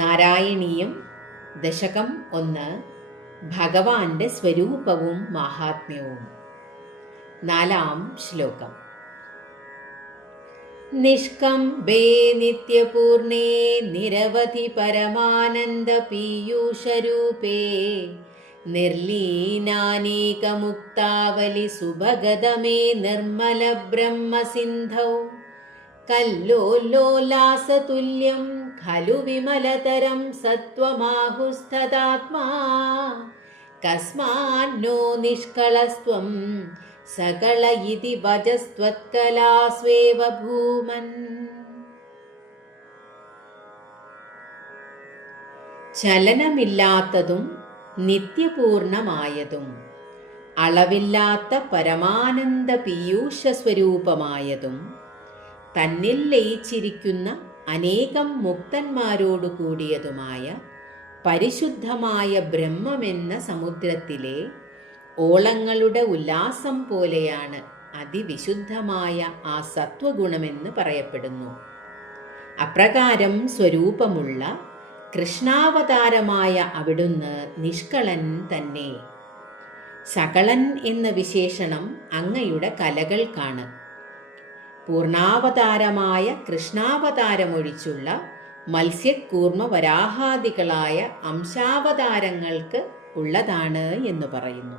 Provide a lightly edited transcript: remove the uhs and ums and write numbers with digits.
നാരായണീയം ദശകം 1 ഭഗവാന്റെ സ്വരൂപവും മാഹാത്മ്യവും. 4-ാം ശ്ലോകം. നിഷ്കമ്പേ നിത്യപൂർണേ നിരവധി പരമാനന്ദ പീയൂഷരൂപേ നിർലീനാനേകമുക്താവലി സുഭഗതമേ നിർമ്മല ബ്രഹ്മസിന്ധൗ കല്ലോലോലാസതുല്യം ഖലു വിമലതരം സത്വമാഹുസ്തദാത്മാ കസ്മാന്നോ നിഷ്കളസ്ത്വം സകള ഇതി വജസ്ത്വത്കലാസ്വേവ ഭൂമൻ. ചലനമില്ലാത്തതും നിത്യപൂർണമായതും അളവില്ലാത്ത പരമാനന്ദ പീയൂഷ സ്വരൂപമായതും തന്നിൽ ലയിച്ചിരിക്കുന്ന അനേകം മുക്തന്മാരോടു കൂടിയതുമായ പരിശുദ്ധമായ ബ്രഹ്മമെന്ന സമുദ്രത്തിലെ ഓളങ്ങളുടെ ഉല്ലാസം പോലെയാണ് അതിവിശുദ്ധമായ ആ സത്വഗുണമെന്ന് പറയപ്പെടുന്നു. അപ്രകാരം സ്വരൂപമുള്ള കൃഷ്ണാവതാരമായ അവിടുന്ന് നിഷ്കളൻ തന്നെ. സകളൻ എന്ന വിശേഷണം അങ്ങയുടെ കലകൾക്കാണ്. പൂർണാവതാരമായ കൃഷ്ണാവതാരമൊഴിച്ചുള്ള മത്സ്യക്കൂർമ്മ വരാഹാദികളായ അംശാവതാരങ്ങൾക്ക് ഉള്ളതാണ് എന്ന് പറയുന്നു.